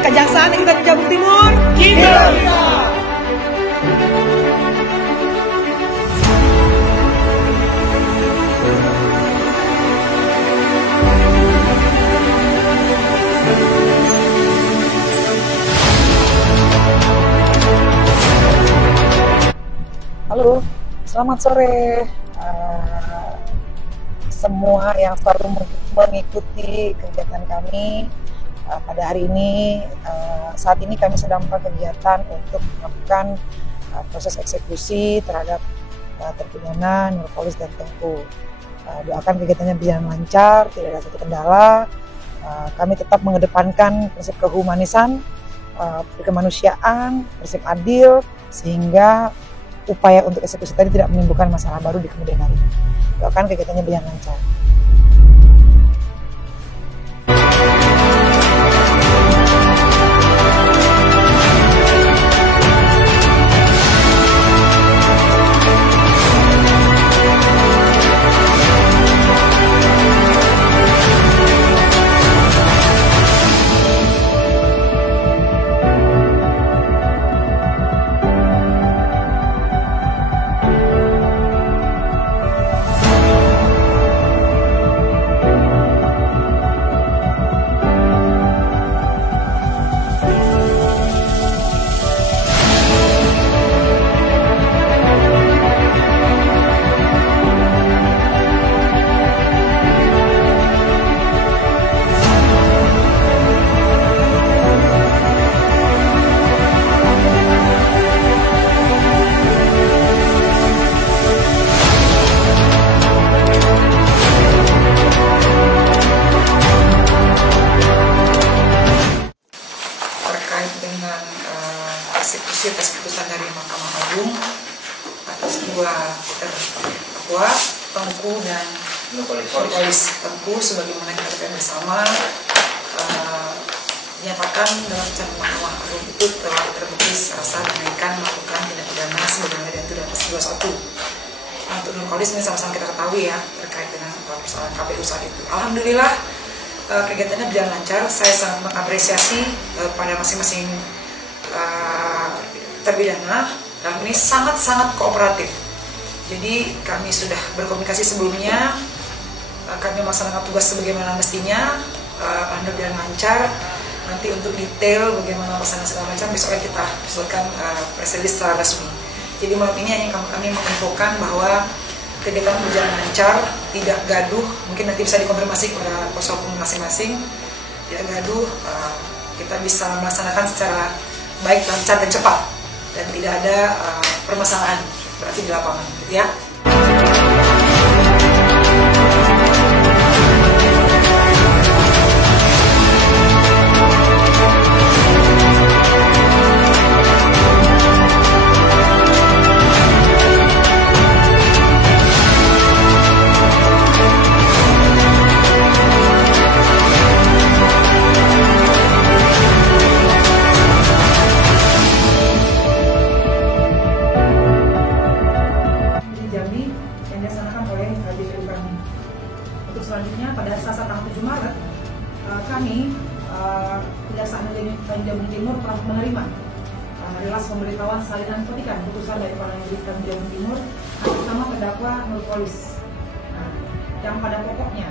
Kejaksaan Negeri Tanjung Jabung Timur, kita. Halo, selamat sore semua yang selalu mengikuti kegiatan kami. Pada hari ini, saat ini kami sedang melakukan kegiatan untuk melakukan proses eksekusi terhadap terpidana Nurpolis dan Tengku. Doakan kegiatannya berjalan lancar, tidak ada satu kendala. Kami tetap mengedepankan prinsip kehumanisan, kemanusiaan, prinsip adil, sehingga upaya untuk eksekusi tadi tidak menimbulkan masalah baru di kemudian hari. Doakan kegiatannya berjalan lancar. Dengan eksekusi atas putusan dari Mahkamah Agung atas dua terdakwa Tengku dan Nurpolis. Tengku sebagaimana kita ketahui bersama dinyatakan dalam putusan Mahkamah Agung itu telah terbukti secara sah dinaikkan melakukan tindak pidana sebagaimana diatur dalam pasal 21. Untuk Nurpolis ini sama-sama kita ketahui ya terkait dengan persoalan KPU saat itu. Alhamdulillah kegiatannya berjalan lancar. Saya sangat mengapresiasi pada masing-masing terpidana dalam ini sangat-sangat kooperatif. Jadi kami sudah berkomunikasi sebelumnya, kami melaksanakan tugas sebagaimana mestinya, berjalan lancar. Nanti untuk detail bagaimana pelaksanaan segala macam besok kita usulkan press release secara resmi. Jadi malam ini hanya kami menginfokan bahwa kegiatan berjalan lancar, tidak gaduh, mungkin nanti bisa dikonfirmasi kepada kuasa hukum masing-masing, tidak gaduh, kita bisa melaksanakan secara baik, lancar, dan cepat, dan tidak ada permasalahan berarti di lapangan, gitu ya. Selanjutnya pada Selasa tanggal 7 Maret kami Kejaksaan Negeri Tanjung Jabung Timur telah menerima rilis pemberitahuan salinan petikan putusan dari Pengadilan Negeri Tanjung Jabung Timur atas nama terdakwa Nurpolis yang pada pokoknya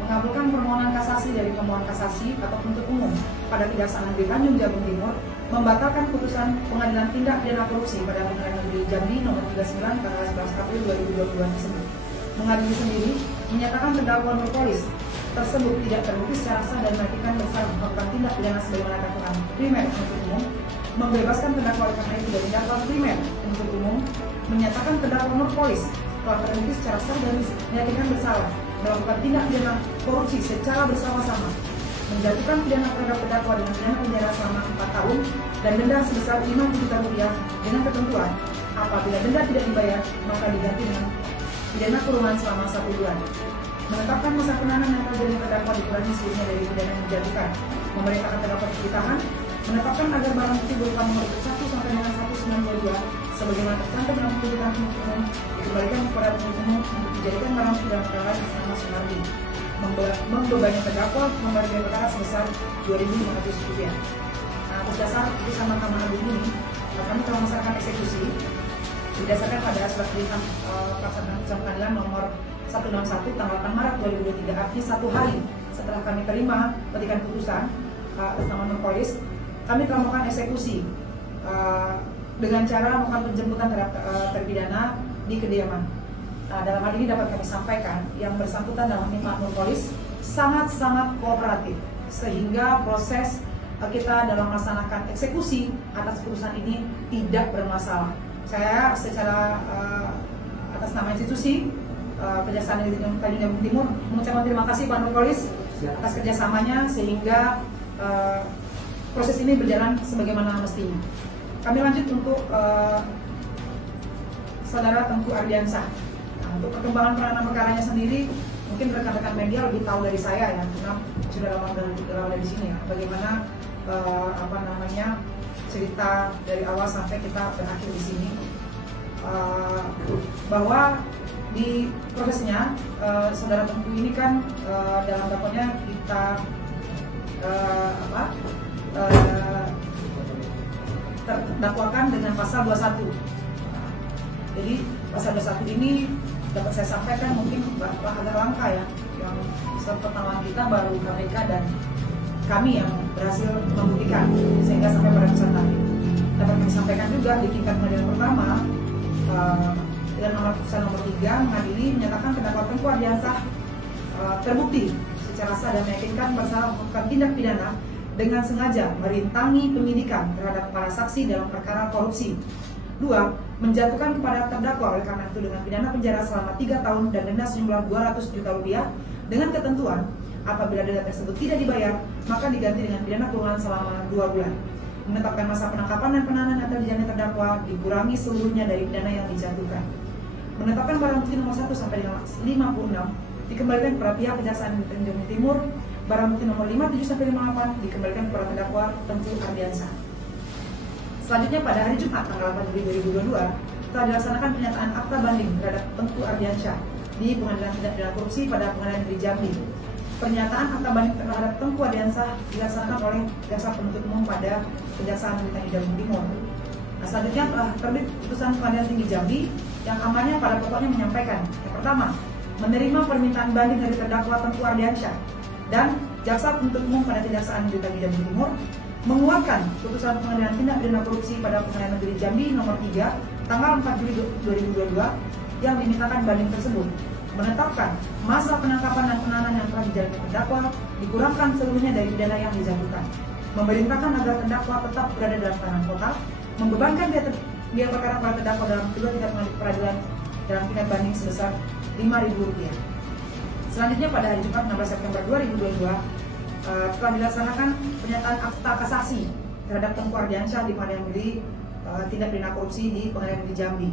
mengabulkan permohonan kasasi dari pemohon kasasi atau penuntut umum pada Kejaksaan Negeri Tanjung Jabung Timur, membatalkan putusan Pengadilan Tindak Pidana Korupsi pada Pengadilan Negeri Jambi nomor 39 tanggal 11 April 2022 tersebut. Mengadili sendiri menyatakan terdakwa Nurpolis tersebut tidak terbukti secara sah dan mengakibatkan bersalah melakukan tindak pidana sebagaimana dakwaan primer penuntut umum, membebaskan terdakwa karena itu dari dakwaan primer penuntut umum, menyatakan terdakwa Nurpolis telah terbukti secara sah dan mengakibatkan bersalah melakukan tindak pidana korupsi secara bersama-sama, menjatuhkan pidana terhadap terdakwa dengan pidana penjara selama 4 tahun dan denda sebesar 50 juta rupiah dengan ketentuan apabila denda tidak dibayar maka diganti dengan pidana kurungan selama 1 bulan. Menetapkan masa penahanan yang terjadi terdakwa dikurangi seluruhnya dari pidana yang dijatuhkan. Memerintahkan terdakwa ditahan. Menetapkan agar barang bukti berupa nomor 1 sampai dengan 1922 sebagaimana tercantum dalam tuntutan penuntut umum dikembalikan kepada penuntut umum untuk dijadikan barang bukti dalam perkara bersama Sunardi. Membebani terdakwa membayar biaya perkara sebesar Rp2.500. Nah, atas dasar putusan Mahkamah Agung ini, kami telah melaksanakan eksekusi berdasarkan pada surat perintah pelaksanaan putusan pengadilan nomor 161 tanggal 8 Maret 2023, artinya 1 hari setelah kami terima petikan putusan atas nama Nurkolis, kami telah melakukan eksekusi dengan cara melakukan penjemputan terhadap terpidana di kediaman. Nah, dalam hal ini dapat kami sampaikan yang bersangkutan dalam ini Pak Nurkolis sangat-sangat kooperatif sehingga proses kita dalam melaksanakan eksekusi atas putusan ini tidak bermasalah. Saya secara atas nama institusi Kejaksaan Negeri Tanjung Jabung Timur mengucapkan terima kasih Pak Nurkolis atas kerjasamanya sehingga proses ini berjalan sebagaimana mestinya. Kami lanjut untuk Saudara Tengku Ardiansyah. Nah, untuk perkembangan penanganan perkaranya sendiri, mungkin rekan-rekan media lebih tahu dari saya ya, karena sudah lama dari sini ya. Bagaimana cerita dari awal sampai kita berakhir di sini. Bahwa di prosesnya Saudara Tengku ini kan dalam dakwaannya kita terdakwakan dengan pasal 21. Jadi pasal 21 ini dapat saya sampaikan mungkin agak langka ya, yang pertemuan kita baru KPK dan kami yang berhasil membuktikan sehingga sampai pada putusan tadi. Dapat kami sampaikan juga di tingkat pengadilan pertama dan putusan nomor 3 mengadili menyatakan terdakwa Tengku Ardiansyah terbukti secara sah dan meyakinkan bersalah melakukan tindak pidana dengan sengaja merintangi penyidikan terhadap para saksi dalam perkara korupsi. 2. Menjatuhkan kepada terdakwa oleh karena itu dengan pidana penjara selama 3 tahun dan denda sejumlah Rp200 juta dengan ketentuan apabila denda tersebut tidak dibayar maka diganti dengan pidana kurungan selama 2 bulan. Menetapkan masa penangkapan dan penahanan yang terjadi terdakwa dikurangi seluruhnya dari pidana yang dijatuhkan. Menetapkan barang bukti nomor 1 sampai dengan 56 dikembalikan kepada pihak Kejaksaan Negeri Tanjung Jabung Timur. Barang bukti nomor 57 sampai 58 dikembalikan kepada terdakwa Tengku Ardiansyah. Selanjutnya pada hari Jumat tanggal 4 Juli 2022 telah dilaksanakan pernyataan akta banding terhadap Tengku Ardiansyah di Pengadilan Tindak Pidana Korupsi pada Pengadilan Negeri Jambi. Pernyataan akta banding terhadap Tengku Ardiansyah dilaksanakan oleh Jaksa Penuntut Umum pada Kejaksaan Negeri Tanjung Jabung Timur. Nah, selanjutnya telah terbit putusan Pengadilan Tinggi Jambi yang amannya pada pokoknya menyampaikan yang pertama, menerima permintaan banding dari terdakwa Tengku Ardiansyah dan Jaksa Penuntut Umum pada Kejaksaan Negeri Tanjung Jabung Timur menguatkan putusan Pengadilan Tindak Pidana Korupsi pada Pengadilan Negeri Jambi nomor 3 tanggal 4 Juli 2022 yang dimintakan banding tersebut, menetapkan masa penangkapan dan penahanan yang telah dijalani terdakwa dikurangkan seluruhnya dari pidana yang dijatuhkan, memerintahkan agar terdakwa tetap berada dalam tahanan kota, membebankan biaya perkara para terdakwa dalam kedua tingkat peradilan dalam tingkat banding sebesar Rp5.000. Selanjutnya pada hari Jumat 16 September 2022 telah dilaksanakan pernyataan akta kasasi terhadap Tengku Ardiansyah di Pengadilan Negeri Tindak Pidana Korupsi di Pengadilan Negeri Jambi.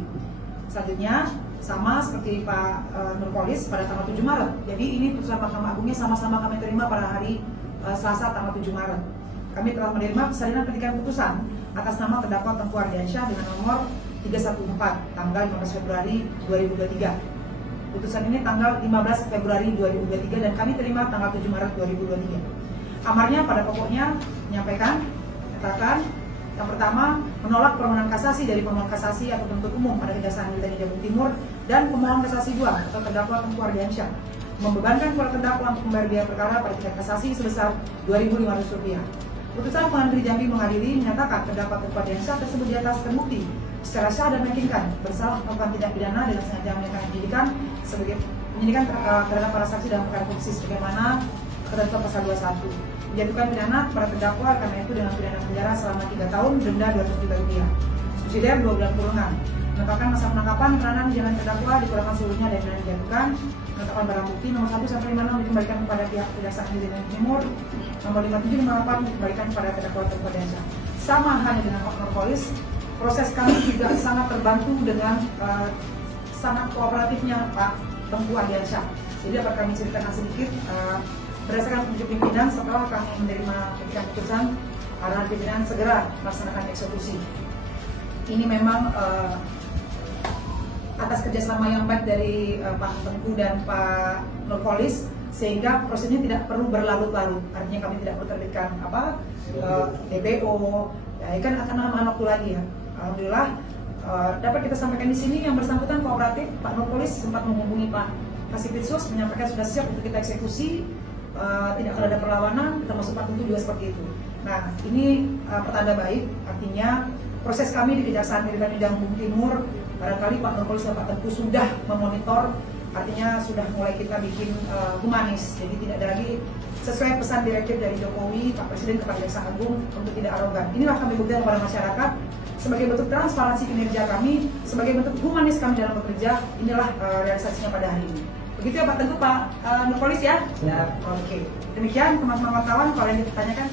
Selanjutnya sama seperti Pak Nurkolis pada tanggal 7 Maret. Jadi ini putusan Mahkamah Agungnya sama-sama kami terima pada hari Selasa tanggal 7 Maret. Kami telah menerima persalinan petikan putusan atas nama terdakwa Tengku Ardiansyah dengan nomor 314 tanggal 15 Februari 2023. Putusan ini tanggal 15 Februari 2023 dan kami terima tanggal 7 Maret 2023. Amarnya pada pokoknya menyampaikan, katakan yang pertama, menolak permohonan kasasi dari pemohon kasasi atau penuntut umum pada Kejaksaan Negeri Tanjung Jabung Timur dan pemohon kasasi 2 atau terdakwa Tengku Ardiansyah membebankan para terdakwa untuk membayar biaya perkara pada tingkat kasasi sebesar Rp2.500. Putusan Pengadilan Negeri Jambi mengadili menyatakan terdakwa Tengku Ardiansyah tersebut di atas terbukti secara sah dan meyakinkan bersalah melakukan tindak pidana dengan sengaja melakukan penyidikan sebagai penyidikan terhadap para saksi dalam perkara korupsi sebagaimana ketentuan pasal 21. Menjatuhkan pidana kepada terdakwa karena itu dengan pidana penjara selama 3 tahun, denda Rp200 juta. Subsidiar 2 bulan kurungan. Menetapkan masa penangkapan penahanan jalan terdakwa dikurangkan seluruhnya dari pidana dijatuhkan. Menetapkan barang bukti nomor 1 sampai 56 dikembalikan kepada pihak Kejaksaan Negeri Tanjung Timur. Nomor 57 58 dikembalikan kepada terdakwa Tengku Ardiansyah. Sama halnya dengan Nurkolis, proses kami juga sangat terbantu dengan sangat kooperatifnya Pak Tengku Ardiansyah. Jadi dapat kami ceritakan sedikit berdasarkan petunjuk pimpinan setelah kami menerima keputusan arahan pimpinan segera melaksanakan eksekusi. Ini memang atas kerjasama yang baik dari Pak Tengku dan Pak Nurpolis, sehingga prosesnya tidak perlu berlarut-larut. Artinya kami tidak perlu terbitkan DPO, ya kan akan aman waktu lagi ya. Alhamdulillah dapat kita sampaikan di sini yang bersangkutan kooperatif. Pak Nurpolis sempat menghubungi Pak Kasipitsus menyampaikan sudah siap untuk kita eksekusi, tidak akan ada perlawanan, termasuk Pak Tengku juga seperti itu. Nah ini pertanda baik, artinya proses kami di Kejaksaan Negeri Tanjung Jabung Timur, barangkali Pak Nurpolis dan Pak Tengku sudah memonitor, artinya sudah mulai kita bikin humanis, jadi tidak ada lagi sesuai pesan direktif dari Jokowi, Pak Presiden kepada Jaksa Agung untuk tidak arogan. Inilah kami buktikan kepada masyarakat sebagai bentuk transparansi kinerja kami, sebagai bentuk humanis kami dalam bekerja. Inilah realisasinya pada hari ini. Begitu ya Pak Tengku, Pak Nurpolis ya? Ya. Oke. Demikian teman-teman wartawan, kalau yang ditanyakan.